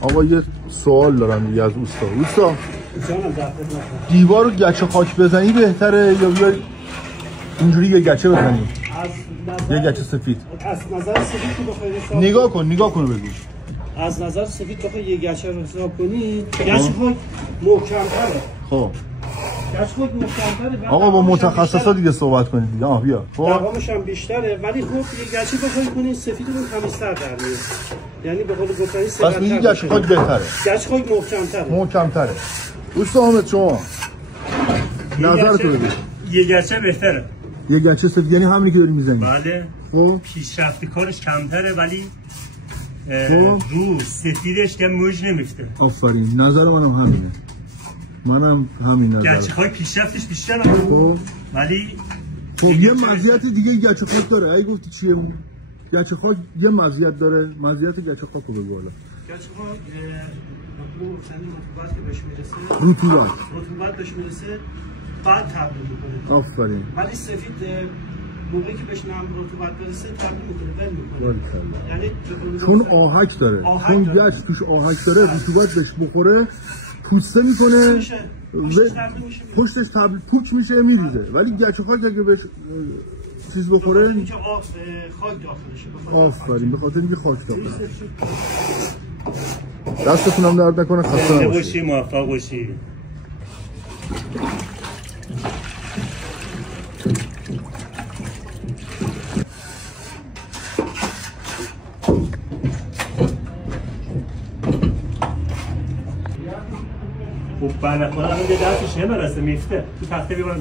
آقا یه سوال دارم دیگه از اوستا دیوار رو گچه خاک بزنی بهتره یا بیای اینجوری یه گچه بزنی؟ یه گچه سفید. از نظر سفید که بخوای نگاه کن بگو. از نظر سفید بخوای یه گچه رو حساب کنی گچه خاک محکم‌تره. خب گچه خاک محکم‌تره. آقا با متخصصا دیگه صحبت کنید دیگه. بیا. خب دوامش هم بیشتره ولی خب یه گچه بخوای کنی سفیدمون تمیزتر در میاد. یعنی به قول گفتنی سفید. پس میگی گچه خاک بهتره. گچه خاک محکم‌تره. دوست حامد شما نظرتون بگید. یه گچه بهتره. یه گچه سفید یعنی همونی که داری میزنی. بله. خب پیشرفت کارش کمتره ولی رو سفیدش که موج نمیفته. آفرین نظر منم همینه. منم همین نظرم. گچه خاک پیشرفتش بیشتره. خب ولی خب یه مزیت دیگه گچه خاک داره. ای گفتی چیه؟ گچه خاک یه مزیت داره. مزیت گچه خاک رو بگو. گچه خاک رطوبت که بهش میرسه. رطوبت بهش میرسه بعد تبدیل میکنه. آفرین. ولی سفید موقعی که بهش نم رطوبت برسه تبدیل میکنه ول میکنه. یعنی چون آهک داره. چون گچ توش آهک داره رطوبت بهش بخوره پوسته میکنه پشتش تبدیل پوچ میشه میریزه. ولی گچ خاک اگه بهش چیز بخوره اینکه خاک داخلشه. آفرین به خاطر اینکه خاک داخله. دستتونم درد نکنه. خسته نباشی. موفق باشی. خب برنخواه الان یه دستش نمیرسه میفته تو تخته بیارم